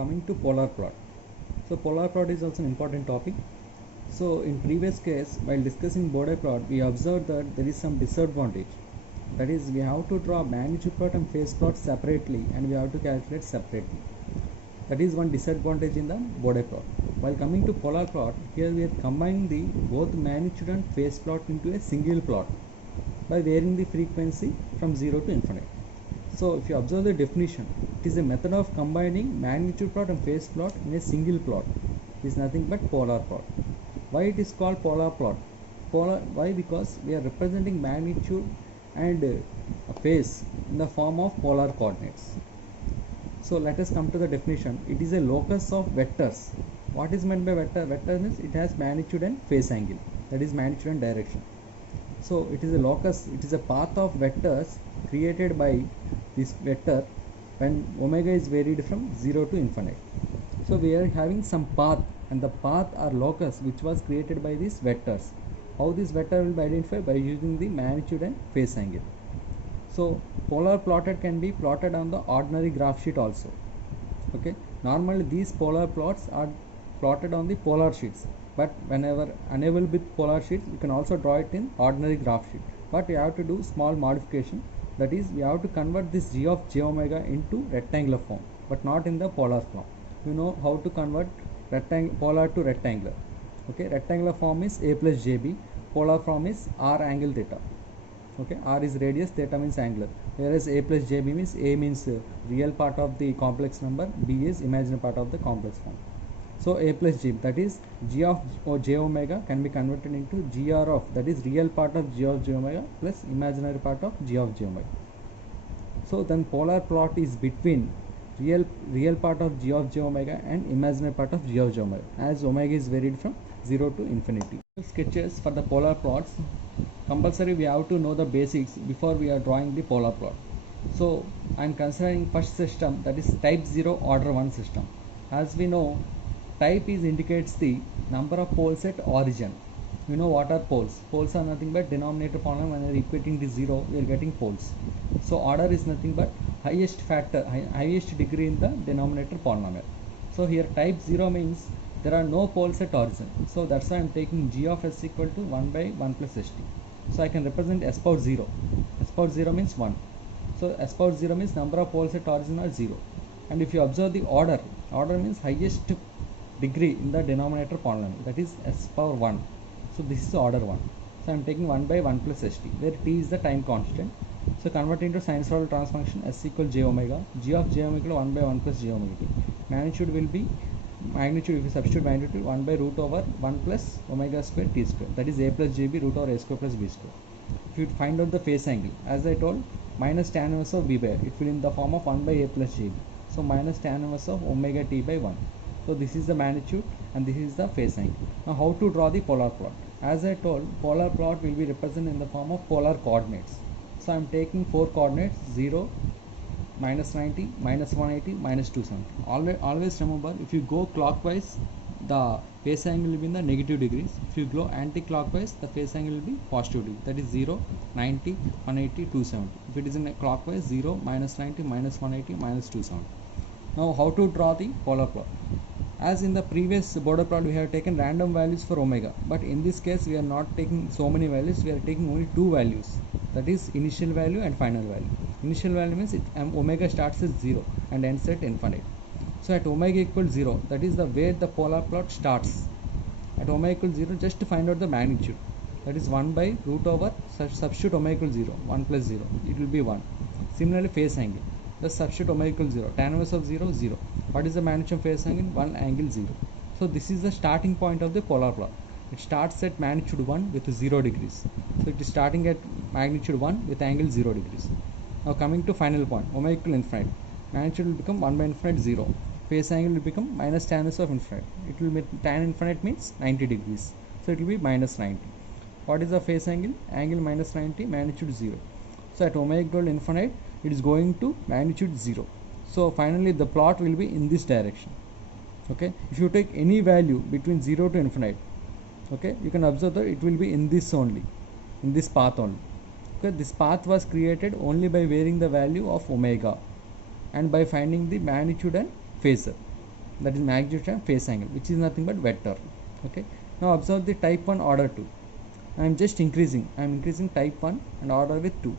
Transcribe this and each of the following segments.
coming to polar plot. So polar plot is also an important topic. So in previous case, while discussing Bode plot, we observed that there is some disadvantage. That is, we have to draw magnitude plot and phase plot separately, and we have to calculate separately. That is one disadvantage in the Bode plot. While coming to polar plot, here we are combining the both magnitude and phase plot into a single plot by varying the frequency from 0 to infinite. So if you observe the definition, it is a method of combining magnitude plot and phase plot in a single plot. It is nothing but polar plot. Why it is called polar plot? Why? Because we are representing magnitude and phase in the form of polar coordinates. So let us come to the definition. It is a locus of vectors. What is meant by vector? Vector means it has magnitude and phase angle. That is magnitude and direction. So it is a locus, it is a path of vectors created by this vector when omega is varied from 0 to infinite. So we are having some path, and the path or locus which was created by these vectors. How this vector will be identified? By using the magnitude and phase angle. So polar plotted can be plotted on the ordinary graph sheet also. Okay, normally these polar plots are plotted on the polar sheets, but whenever unable with polar sheets, you can also draw it in ordinary graph sheet. But we have to do small modification, that is we have to convert this g of j omega into rectangular form, but not in the polar form. You know how to convert polar to rectangular. Okay, rectangular form is a plus jb, polar form is r angle theta. Okay, r is radius, theta means angular, whereas a plus jb means a means real part of the complex number, b is imaginary part of the complex form. So a plus g, that is g of j omega can be converted into gr of, that is real part of g of j omega plus imaginary part of g of j omega. So then polar plot is between real part of g of j omega and imaginary part of g of j omega, as omega is varied from 0 to infinity. Sketches for the polar plots. Compulsory we have to know the basics before we are drawing the polar plot. So I am considering first system, that is type 0 order 1 system. As we know, type is indicates the number of poles at origin. You know what are poles? Poles are nothing but denominator polynomial. When we are equating the 0, we are getting poles. So order is nothing but highest factor, highest degree in the denominator polynomial. So here type 0 means there are no poles at origin. So that's why I am taking g of s equal to 1 by 1 plus st. So I can represent s power 0. S power 0 means 1. So s power 0 means number of poles at origin are 0. And if you observe the order means highest degree in the denominator polynomial, that is s power 1. So this is order 1. So I am taking 1 by 1 plus st, where t is the time constant. So converting to sinusoidal transform function, s equal j omega, g of j omega 1 by 1 plus j omega t. Magnitude will be magnitude, if you substitute magnitude, 1 by root over 1 plus omega square t square, that is a plus jb root over a square plus b square. If you find out the phase angle, as I told, minus tan inverse of b by r, it will in the form of 1 by a plus jb. So minus tan inverse of omega t by 1. So this is the magnitude and this is the phase angle. Now how to draw the polar plot? As I told, polar plot will be represented in the form of polar coordinates. So I am taking 4 coordinates, 0, minus 90, minus 180, minus 270. Always remember, if you go clockwise, the phase angle will be in the negative degrees. If you go anti-clockwise, the phase angle will be positive degree. That is 0, 90, 180, 270. If it is in a clockwise, 0, minus 90, minus 180, minus 270. Now how to draw the polar plot? As in the previous Bode plot, we have taken random values for omega, but in this case we are not taking so many values, we are taking only 2 values, that is initial value and final value. Initial value means omega starts at 0 and ends at infinite. So at omega equals 0, that is the where the polar plot starts. At omega equals 0, just to find out the magnitude, that is 1 by root over, substitute omega equals 0, 1 plus 0, it will be 1. Similarly phase angle, the substitute omega equals 0, tan inverse of 0, 0. What is the magnitude of phase angle? 1 angle 0. So this is the starting point of the polar plot. It starts at magnitude 1 with 0 degrees. So it is starting at magnitude 1 with angle 0 degrees. Now coming to final point, omega equal infinite. Magnitude will become 1 by infinite 0. Phase angle will become minus tan inverse of infinite. It will be tan infinite means 90 degrees. So it will be minus 90. What is the phase angle? Angle minus 90, magnitude 0. So at omega equal infinite, it is going to magnitude 0. So finally the plot will be in this direction. Okay, if you take any value between 0 to infinite, okay, you can observe that it will be in this only, in this path only. Okay, this path was created only by varying the value of omega and by finding the magnitude and phasor. that is magnitude and phase angle, which is nothing but vector. Okay, now observe the type 1 order 2. I am just increasing type 1 and order with 2.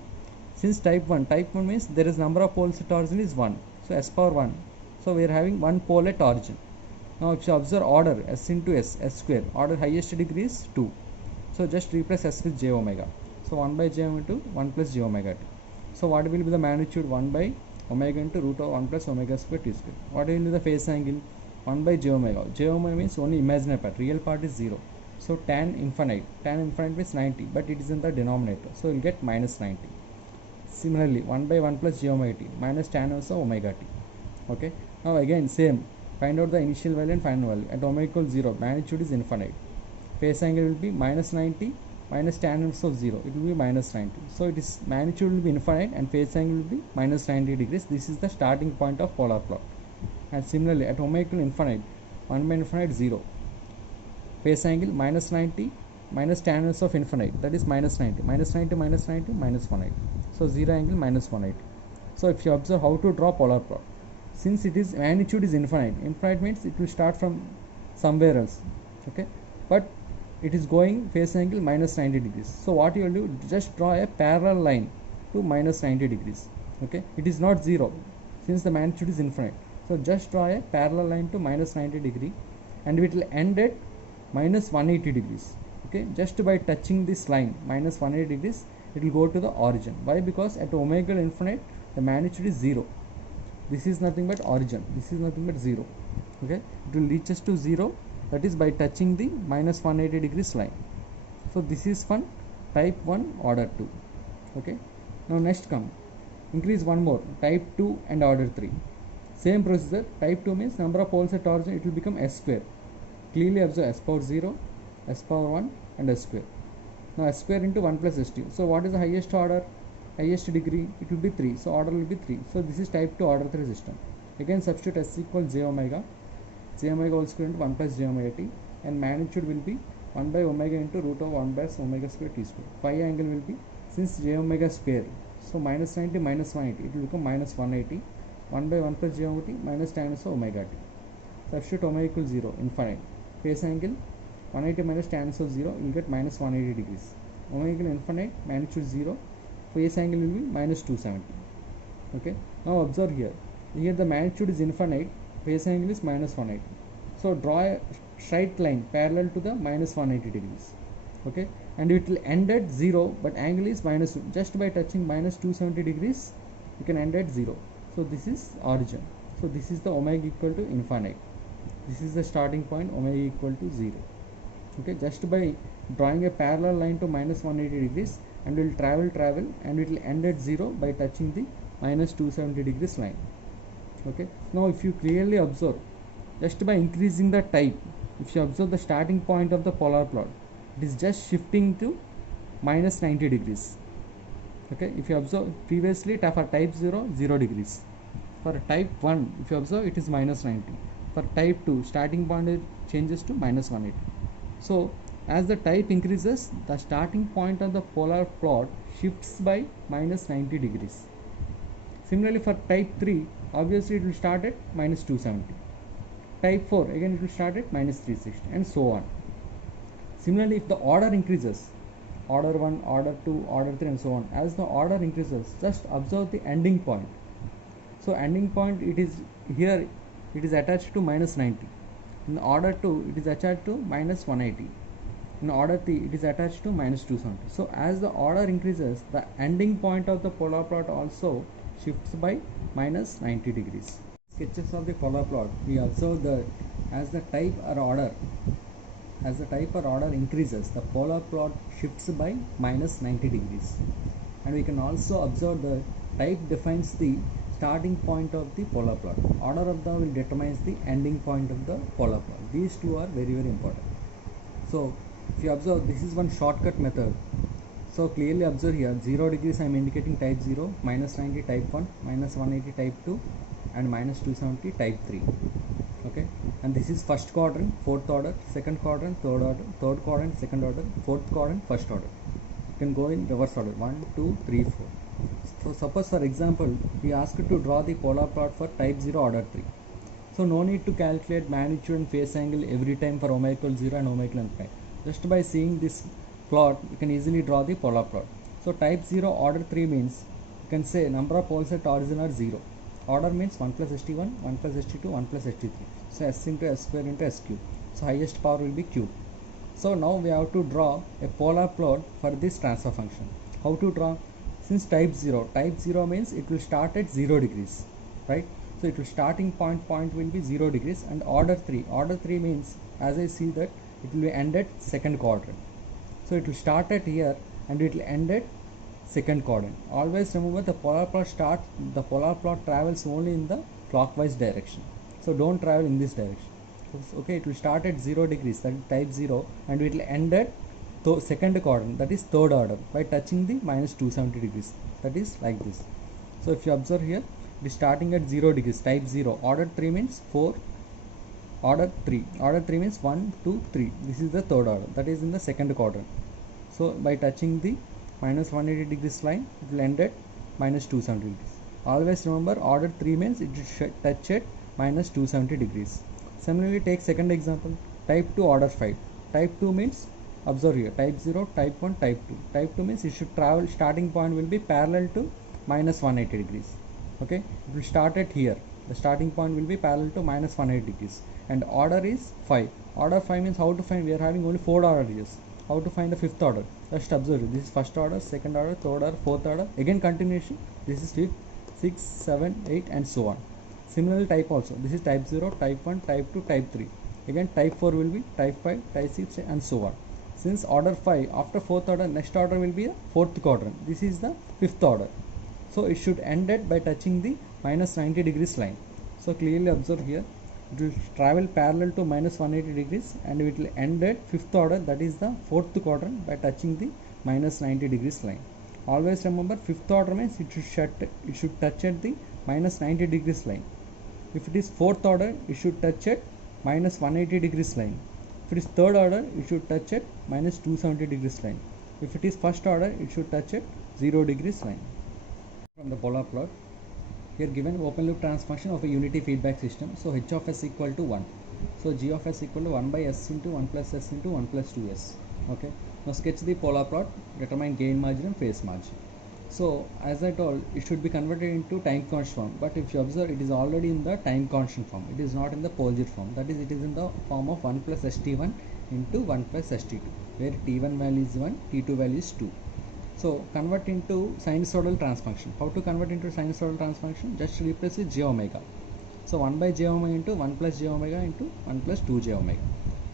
Since type 1 means there is number of poles at origin is 1, so s power 1, so we are having one pole at origin. Now if you observe order s into s square, order highest degree is 2, so just replace s with j omega, so 1 by j omega 2, 1 plus j omega 2. So what will be the magnitude? 1 by omega into root of 1 plus omega square t square. What will be the phase angle? 1 by j omega. J omega means only imaginary part, real part is 0. So tan infinite means 90, but it is in the denominator, so we will get minus 90. Similarly 1 by 1 plus j omega t minus tan inverse of omega t. Okay, now again same, find out the initial value and final value. At omega equals 0, magnitude is infinite, phase angle will be minus 90 minus tan inverse of 0, it will be minus 90. So it is magnitude will be infinite and phase angle will be minus 90 degrees. This is the starting point of polar plot. And similarly at omega equal infinite, 1 by infinite 0, phase angle minus 90 minus tan inverse of infinite, that is minus 90, minus 90 minus 90 minus 180, so 0 angle minus 180. So if you observe how to draw polar plot, since it is magnitude is infinite means it will start from somewhere else. Okay, but it is going phase angle minus 90 degrees. So what you will do, just draw a parallel line to minus 90 degrees. Okay, it is not 0 since the magnitude is infinite. So just draw a parallel line to minus 90 degree and it will end at minus 180 degrees. Okay, just by touching this line minus 180 degrees, it will go to the origin. Why? Because at omega infinite the magnitude is 0. This is nothing but origin, this is nothing but 0. Okay, it will reach us to 0, that is by touching the minus 180 degrees line. So this is one type 1 order 2. Okay, now next come, increase one more, type 2 and order 3. Same procedure. Type 2 means number of poles at origin, it will become s square. Clearly observe s power 0, s power 1 and s square. Now s square into 1 plus s2. So what is the highest order? Highest degree, it will be 3, so order will be 3. So this is type 2 order 3 system. Again substitute s equals j omega whole square into 1 plus j omega t, and magnitude will be 1 by omega into root of 1 by omega square t square. Phi angle will be, since j omega square, so minus 90 minus 180, it will become minus 180, 1 by 1 plus j omega t minus tan inverse of omega t. Substitute omega equals 0, infinite. Phase angle 180 minus tan inverse of 0, you will get minus 180 degrees. Omega equal infinite, magnitude 0, phase angle will be minus 270. Okay, now observe here the magnitude is infinite, phase angle is minus 180. So draw a straight line parallel to the minus 180 degrees. Okay, and it will end at 0, but angle is minus 2. Just by touching minus 270 degrees, you can end at 0. So this is origin. So this is the omega equal to infinite. This is the starting point, omega equal to 0. Okay, just by drawing a parallel line to minus 180 degrees, and will travel and it will end at 0 by touching the minus 270 degrees line. Okay, now if you clearly observe, just by increasing the type, if you observe the starting point of the polar plot, it is just shifting to minus 90 degrees. Okay, if you observe previously for type 0 degrees, for type 1 if you observe it is minus 90, for type 2 starting point changes to minus 180. So as the type increases, the starting point of the polar plot shifts by minus 90 degrees. Similarly for type 3, obviously it will start at minus 270. Type 4, again it will start at minus 360, and so on. Similarly, if the order increases, order 1, order 2, order 3 and so on, as the order increases, just observe the ending point. So ending point, it is here, it is attached to minus 90. In order 2, it is attached to minus 180. In order 3, it is attached to minus 270. So as the order increases, the ending point of the polar plot also shifts by minus 90 degrees. Sketches of the polar plot, we observe that as the type or order increases, the polar plot shifts by minus 90 degrees. And we can also observe the type defines the starting point of the polar plot. Order of the will determines the ending point of the polar plot. These two are very important. So if you observe, this is one shortcut method. So clearly observe here, 0 degrees I am indicating type 0, minus 90 type 1, minus 180 type 2 and minus 270 type 3. Okay, and this is first quadrant, fourth order, second quadrant, third order, third quadrant, second order, fourth quadrant, first order. You can go in reverse order, 1, 2, 3, 4. So suppose for example, we asked to draw the polar plot for type 0 order 3. So no need to calculate magnitude and phase angle every time for omega equals 0 and omega equals pi. Just by seeing this plot, you can easily draw the polar plot. So type 0 order 3 means you can say number of poles at origin are 0. Order means 1 plus st1, 1 plus st2, 1 plus st3. So s into s square into s cube. So highest power will be cube. So now we have to draw a polar plot for this transfer function. How to draw? Since type 0 means it will start at 0 degrees, right? So it will starting point will be 0 degrees, and order 3 means, as I see that, it will end at second quadrant. So it will start at here and it will end at second quadrant. Always remember the polar plot travels only in the clockwise direction. So don't travel in this direction. Okay, it will start at 0 degrees, that is type 0, and it will end at second quadrant, that is third order, by touching the minus 270 degrees. That is like this. So if you observe here, it is starting at 0 degrees, type 0. Order 3 means 4. Order 3 means 1, 2, 3. This is the third order, that is in the second quadrant. So by touching the minus 180 degrees line, it will end at minus 270 degrees. Always remember, order 3 means it should touch at minus 270 degrees. Similarly, take second example, type 2 order 5. Type 2 means, observe here, type 0, type 1, type 2. Type 2 means it should travel, starting point will be parallel to minus 180 degrees. Okay, it will start at here. The starting point will be parallel to minus 180 degrees. And order is 5. Order 5 means how to find, we are having only 4 orders. How to find the fifth order? Just observe, this is first order, second order, third order, fourth order. Again continuation, this is 5th, 6, 7, 8 and so on. Similarly type also, this is type 0, type 1, type 2, type 3. Again type 4 will be type 5, type 6 and so on. Since order 5, after fourth order, next order will be the fourth quadrant. This is the fifth order. So it should end it by touching the minus 90 degrees line. So clearly observe here, it will travel parallel to minus 180 degrees and it will end at fifth order, that is the fourth quadrant, by touching the minus 90 degrees line. Always remember, fifth order means it should touch at the minus 90 degrees line. If it is fourth order, it should touch at minus 180 degrees line. If it is third order, it should touch at minus 270 degrees line. If it is first order, it should touch at 0 degrees line. From the polar plot, here given open loop transfer function of a unity feedback system. So h of s equal to 1. So g of s equal to 1 by s into 1 plus s into 1 plus 2s. Okay. Now sketch the polar plot, determine gain margin and phase margin. So as I told, it should be converted into time constant form, but if you observe, it is already in the time constant form. It is not in the Poiseuille form. That is, it is in the form of 1 plus st1 into 1 plus st2, where t1 value is 1, t2 value is 2. So convert into sinusoidal transfer function. How to convert into sinusoidal transfer function? Just replace with j omega. So 1 by j omega into 1 plus j omega into 1 plus 2 j omega.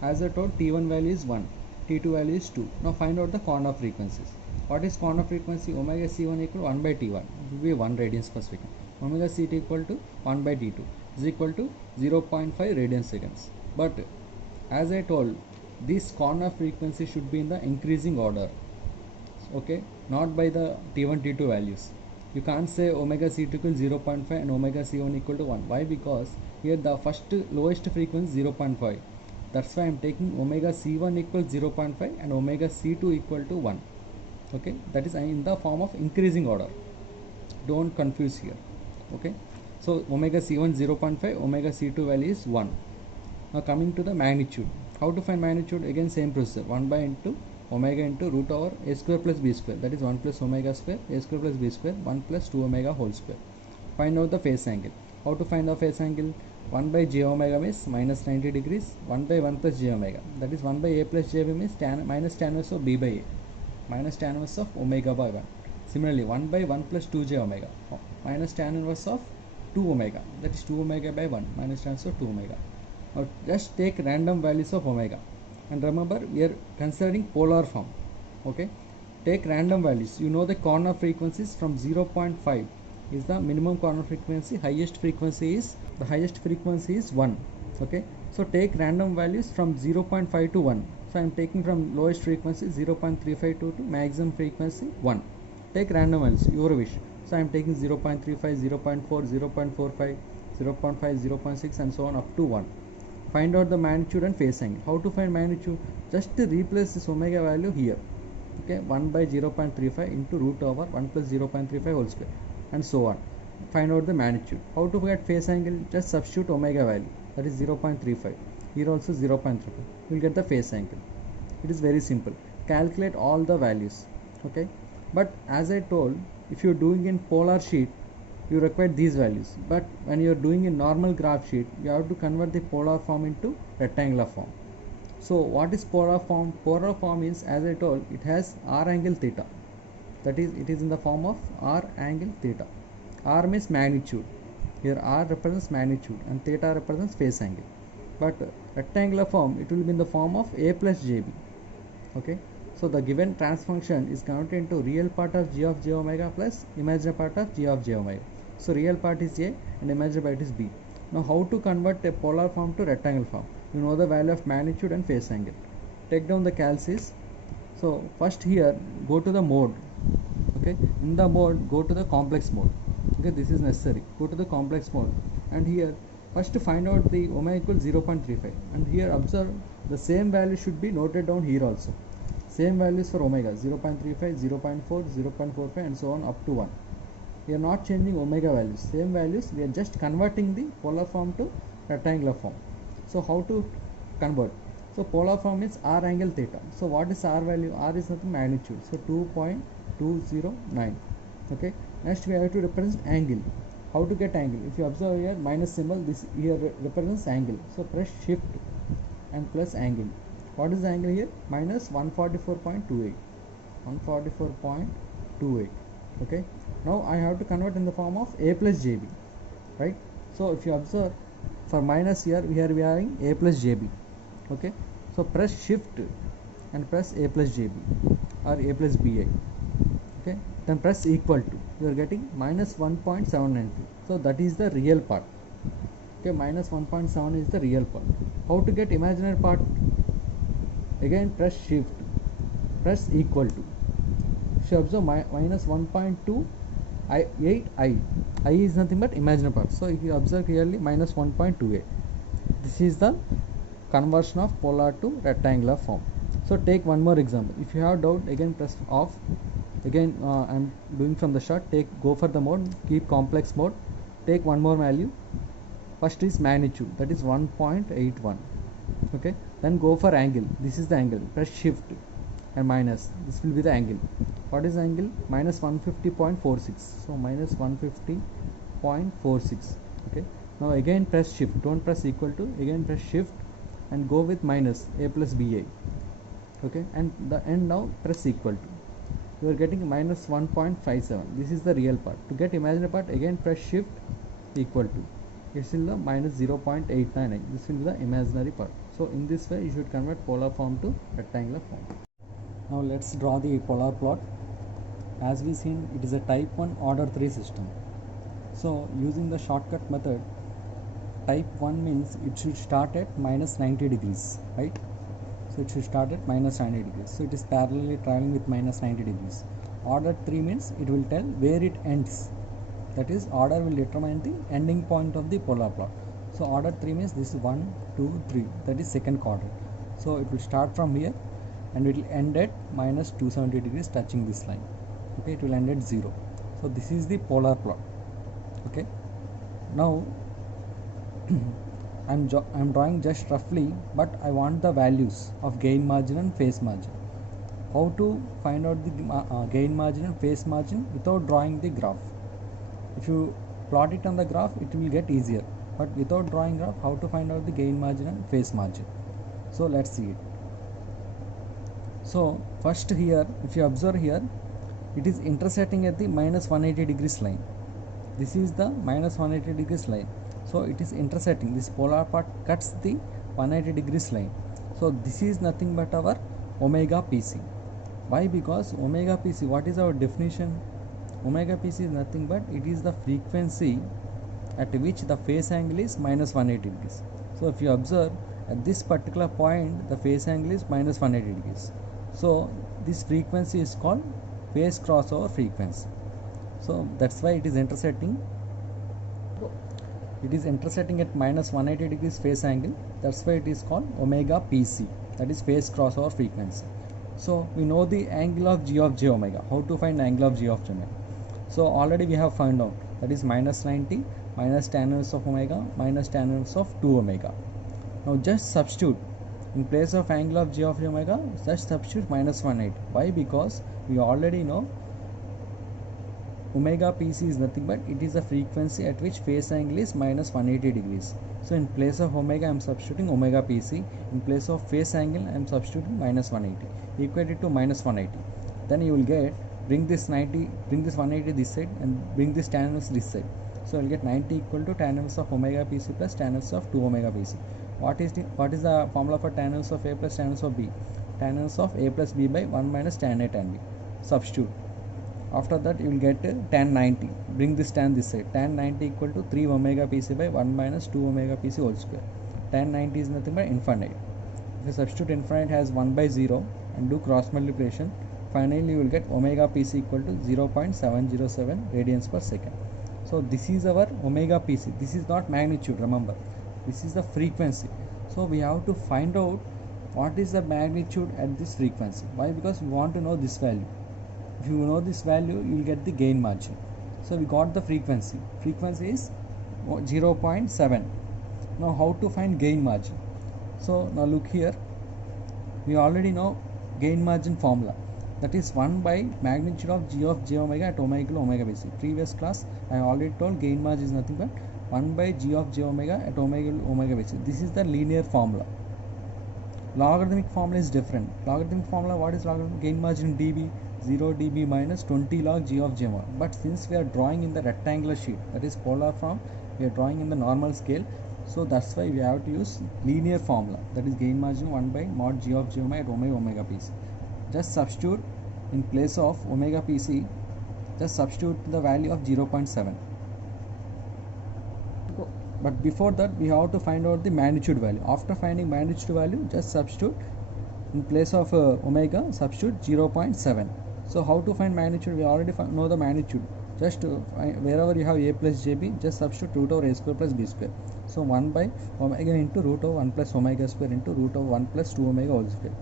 As I told, t1 value is 1, t2 value is 2. Now find out the corner frequencies. What is corner frequency? Omega c1 equal to 1 by t1. It will be 1 radians per second. Omega c2 equal to 1 by t2 is equal to 0.5 radian seconds. But as I told, this corner frequency should be in the increasing order. Okay, not by the t1 t2 values. You can't say omega c2 equal 0.5 and omega c1 equal to 1. Why? Because here the first lowest frequency is 0.5. That's why I am taking omega c1 equal 0.5 and omega c2 equal to 1. Okay, that is in the form of increasing order. Don't confuse here. Okay, so omega c1 0.5, omega c2 value is 1. Now coming to the magnitude. How to find magnitude? Again same procedure, 1 by into omega into root over a square plus b square, that is 1 plus omega square, a square plus b square, 1 plus 2 omega whole square. Find out the phase angle. How to find the phase angle? 1 by j omega means minus 90 degrees, 1 by 1 plus j omega, that is 1 by a plus j means minus tan inverse of b by a, minus tan inverse of omega by 1. Similarly, 1 by 1 plus 2j omega, minus tan inverse of 2 omega, that is 2 omega by 1, minus tan inverse of 2 omega. Now just take random values of omega, and remember we are considering polar form. Okay, take random values. You know the corner frequencies from 0.5 is the minimum corner frequency, highest frequency is 1. Okay, so take random values from 0.5 to 1. So I am taking from lowest frequency 0.352 to maximum frequency 1. Take random values, your wish. So I am taking 0.35, 0.4, 0.45, 0.5, 0.6 and so on up to 1. Find out the magnitude and phase angle. How to find magnitude? Just replace this omega value here. Okay, 1 by 0.35 into root over 1 plus 0.35 whole square and so on. find out the magnitude. How to get phase angle? Just substitute omega value, that is 0.35. Here also 0.35. You will get the phase angle. It is very simple. Calculate all the values. Okay. But as I told, if you are doing in polar sheet, you require these values. But when you are doing in normal graph sheet, you have to convert the polar form into rectangular form. So what is polar form? Polar form is, as I told, it has r angle theta. That is, it is in the form of r angle theta. R means magnitude. Here r represents magnitude and theta represents phase angle. But rectangular form, it will be in the form of a plus jb. Okay. So the given transform function is converted into real part of g of j omega plus imaginary part of g of j omega. So real part is a and imaginary part is b. Now how to convert a polar form to rectangular form? You know the value of magnitude and phase angle. Take down the calcs. So first here go to the mode. Okay, in the mode go to the complex mode. Okay, this is necessary. Go to the complex mode and here first to find out the omega equals 0.35 and here observe the same value should be noted down here also. Same values for omega 0.35, 0.4, 0.45 and so on up to 1. We are not changing omega values, same values, we are just converting the polar form to rectangular form. So how to convert? So polar form is r angle theta. So what is r value? R is nothing magnitude. So 2.209. Okay. Next we have to represent angle. How to get angle? If you observe here minus symbol, this here represents angle. So press shift and plus angle. What is the angle here? Minus 144.28. 144.28. Okay. Now I have to convert in the form of a plus jb. Right. So if you observe for minus here we are having a plus jb. Okay. So press shift and press a plus jb or a plus ba. Okay. Then press equal to. You are getting minus 1.792. So that is the real part. Okay. Minus 1.7 is the real part. How to get imaginary part? Again press shift, press equal to. So observe minus 1.2 I is nothing but imaginary part. So if you observe clearly minus 1.28. This is the conversion of polar to rectangular form. So take one more example. If you have doubt, again press off. Again I am doing from the shot. Go for the mode, keep complex mode. Take one more value. First is magnitude, that is 1.81. Okay. Then go for angle. This is the angle. Press shift and minus. This will be the angle. What is the angle? Minus 150.46. So minus 150.46. Okay. Now again press shift. Don't press equal to. Again press shift and go with minus a plus ba. Okay. And the end now press equal to. You are getting minus 1.57. This is the real part. To get imaginary part, again press shift equal to. It's in the minus 0.899. This will be the imaginary part. So in this way you should convert polar form to rectangular form. Now let's draw the polar plot. As we seen, it is a type 1 order 3 system. So using the shortcut method, type 1 means it should start at minus 90 degrees, right? So it should start at minus 90 degrees. So it is parallelly traveling with minus 90 degrees. Order 3 means it will tell where it ends. That is, order will determine the ending point of the polar plot. So order 3 means this is 1, 2, 3. That is second quadrant. So it will start from here and it will end at minus 270 degrees touching this line. Okay, it will end at 0. So this is the polar plot. Okay. Now I'm drawing just roughly, but I want the values of gain margin and phase margin. How to find out the gain margin and phase margin without drawing the graph? If you plot it on the graph, it will get easier. But without drawing graph, how to find out the gain margin and phase margin? So let's see it. So first here, if you observe here, it is intersecting at the minus 180 degrees line. This is the minus 180 degrees line. So it is intersecting. This polar part cuts the 180 degrees line. So this is nothing but our omega PC. Why? Because omega PC, what is our definition? Omega PC is nothing but it is the frequency at which the phase angle is minus 180 degrees. So if you observe at this particular point the phase angle is minus 180 degrees. So this frequency is called phase crossover frequency. So that's why it is intersecting. It is intersecting at minus 180 degrees phase angle. That's why it is called omega PC. That is phase crossover frequency. So we know the angle of g of j omega. How to find angle of g of j omega? So already we have found out that is minus 90 minus tan inverse of omega minus tan inverse of 2 omega. Now just substitute in place of angle of g of omega, just substitute minus 180. Why? Because we already know omega pc is nothing but it is the frequency at which phase angle is minus 180 degrees. So in place of omega I am substituting omega pc, in place of phase angle I am substituting minus 180, equate it to minus 180. Then you will get, bring this 180 this side and bring this tan inverse this side. So you will get 90 equal to tan inverse of omega pc plus tan inverse of 2 omega pc. What is the formula for tan inverse of a plus tan inverse of b? Tan inverse of a plus b by 1 minus tan a tan b. Substitute. After that you will get tan 90. Bring this tan this side. Tan 90 equal to 3 omega pc by 1 minus 2 omega pc whole square. Tan 90 is nothing but infinite. If you substitute infinite has 1 by 0 and do cross multiplication, finally you will get omega pc equal to 0.707 radians per second. So this is our omega pc. This is not magnitude, remember. This is the frequency. So we have to find out what is the magnitude at this frequency. Why? Because we want to know this value. If you know this value, you will get the gain margin. So we got the frequency. Frequency is 0.7. Now how to find gain margin? So now look here. We already know gain margin formula. That is 1 by magnitude of g of j omega at omega equal to omega bc. Previous class I already told gain margin is nothing but 1 by g of j omega at omega equal to omega bc. This is the linear formula. Logarithmic formula is different. Logarithmic formula, what is logarithmic? Gain margin dB, 0 dB minus 20 log g of j omega. But since we are drawing in the rectangular sheet, that is polar form, we are drawing in the normal scale. So that's why we have to use linear formula. That is gain margin 1 by mod g of j omega at omega pc. Just substitute in place of omega pc, just substitute the value of 0.7. But before that we have to find out the magnitude value. After finding magnitude value, just substitute in place of omega, substitute 0.7. So how to find magnitude? We already know the magnitude. Just wherever you have a plus jb, just substitute root over a square plus b square. So 1 by omega into root over 1 plus omega square into root over 1 plus 2 omega whole square.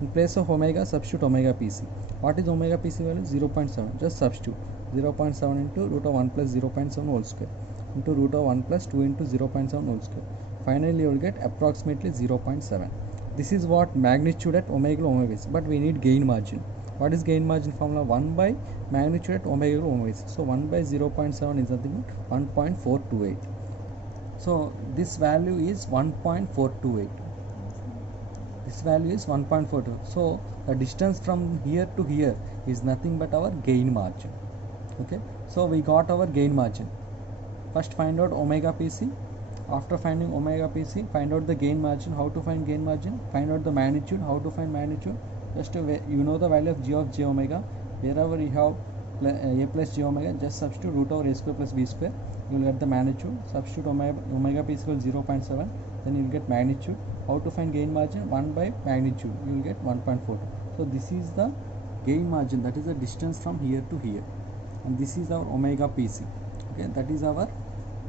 In place of omega, substitute omega pc. What is omega pc value? 0.7. Just substitute 0.7 into root of 1 plus 0.7 whole square into root of 1 plus 2 into 0.7 whole square. Finally you will get approximately 0.7. This is what magnitude at omega to omega base. But we need gain margin. What is gain margin formula? 1 by magnitude at omega to omega base. So 1 by 0.7 is nothing but 1.428. So this value is 1.428. This value is 1.42. So the distance from here to here is nothing but our gain margin. Okay. So we got our gain margin. First find out omega pc. After finding omega pc, find out the gain margin. How to find gain margin? Find out the magnitude. How to find magnitude? Just you know the value of g of j omega. Wherever you have a plus j omega, just substitute root over a square plus b square. You will get the magnitude. Substitute omega p equals 0.7. Then you will get magnitude. How to find gain margin? 1 by magnitude. You will get 1.42. So this is the gain margin. That is the distance from here to here. And this is our omega pc. Okay, that is our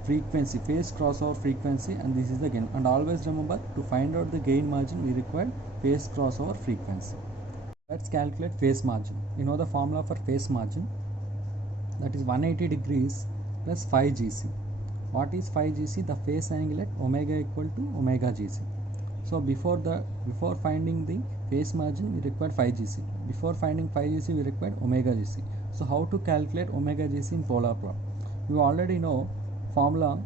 frequency, phase crossover frequency, and this is the gain. And always remember, to find out the gain margin we require phase crossover frequency. Let's calculate phase margin. You know the formula for phase margin, that is 180 degrees plus 5 gc. What is 5 gc? The phase angle at omega equal to omega gc. So before finding the phase margin we require 5 gc. Before finding 5 gc we required omega gc. So how to calculate omega gc in polar plot? You already know formula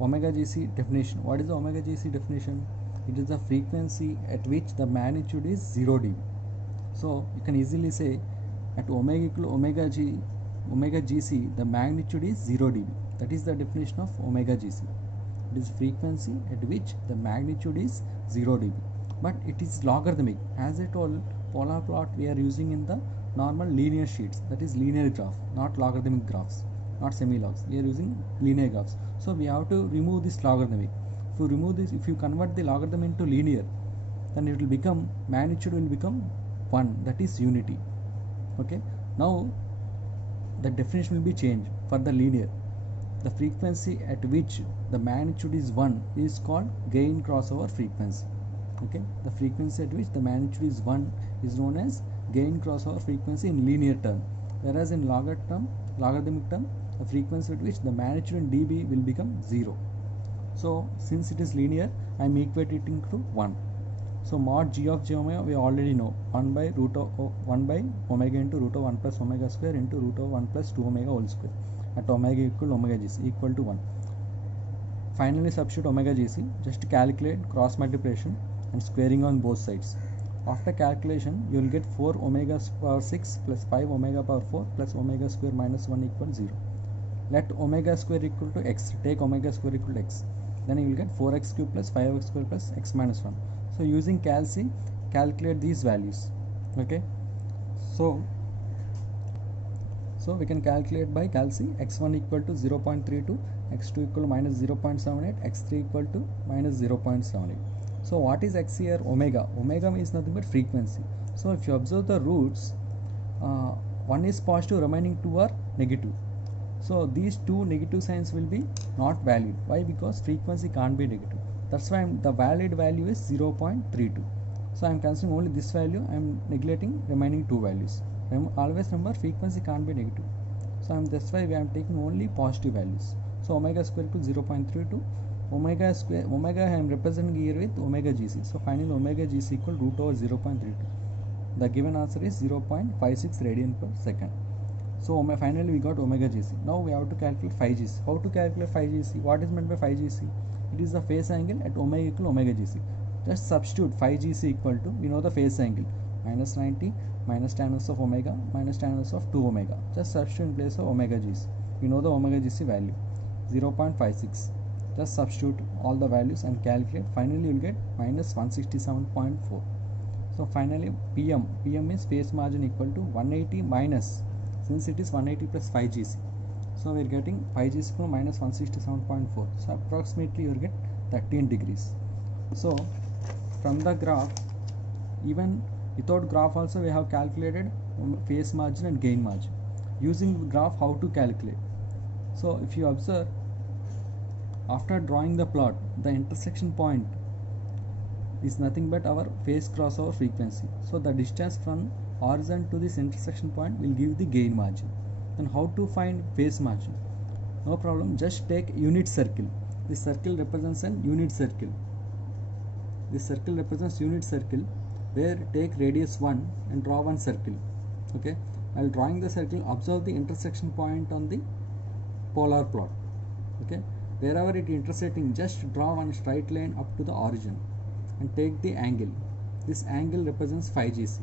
omega gc definition. What is the omega gc definition? It is the frequency at which the magnitude is 0 dB. So you can easily say at omega equal to omega gc, the magnitude is 0 dB. That is the definition of omega gc. It is frequency at which the magnitude is 0 dB. But it is logarithmic. As I told, polar plot we are using in the normal linear sheets. That is linear graph, not logarithmic graphs, not semi-logs. We are using linear graphs. So we have to remove this logarithmic. If you remove this, if you convert the logarithm into linear, then it will become, magnitude will become 1, that is unity. Okay. Now the definition will be changed for the linear. The frequency at which the magnitude is 1 is called gain crossover frequency. Okay. The frequency at which the magnitude is 1 is known as gain crossover frequency in linear term. Whereas in logarithmic term, the frequency at which the magnitude in dB will become 0. So since it is linear, I am equating to 1. So mod g of j omega we already know 1 by omega into root of 1 plus omega square into root of 1 plus 2 omega whole square at omega equal omega gc equal to 1. Finally substitute omega gc, just calculate cross multiplication and squaring on both sides. After calculation you will get 4 omega power 6 plus 5 omega power 4 plus omega square minus 1 equal 0. Let omega square equal to x, take omega square equal to x, then you will get 4x cube plus 5x square plus x minus 1. So using calc, calculate these values. Okay, so we can calculate by calc x1 equal to 0.32, x2 equal to minus 0.78, x3 equal to minus 0.78. So what is x here? Omega. Omega means nothing but frequency. So if you observe the roots, one is positive, remaining two are negative. So these two negative signs will be not valid. Why? Because frequency can't be negative. That's why the valid value is 0.32. So I am considering only this value. I am neglecting remaining two values. Always remember frequency can't be negative. So that's why we are taking only positive values. So omega square equals 0.32. Omega I am representing here with omega gc. So finally omega gc equal root over 0.32. The given answer is 0.56 radian per second. So finally we got omega gc. Now we have to calculate phi gc. How to calculate phi gc? What is meant by phi gc? It is the phase angle at omega equal omega gc. Just substitute phi gc equal to, we know the phase angle, minus 90 minus tan inverse of omega minus tan inverse of 2 omega. Just substitute in place of omega gc. We know the omega gc value 0.56. Just substitute all the values and calculate. Finally you will get minus 167.4. So finally PM means phase margin equal to 180 minus, since it is 180 plus phi gc. So we are getting phi gc equal to minus 167.4. So approximately you will get 13 degrees. So from the graph, even without graph also we have calculated phase margin and gain margin. Using the graph, how to calculate? So if you observe, after drawing the plot, the intersection point is nothing but our phase crossover frequency. So the distance from origin to this intersection point will give the gain margin. Then how to find phase margin? No problem, just take unit circle. This circle represents an unit circle. This circle represents unit circle, where take radius 1 and draw one circle. Okay, while drawing the circle, observe the intersection point on the polar plot. Okay, wherever it intersecting, just draw one straight line up to the origin and take the angle. This angle represents phi gc.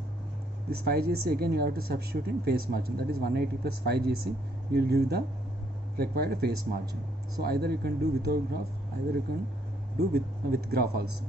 This phi gc again you have to substitute in phase margin, that is 180 plus phi gc. You will give the required phase margin. So either you can do without graph, either you can do with graph also.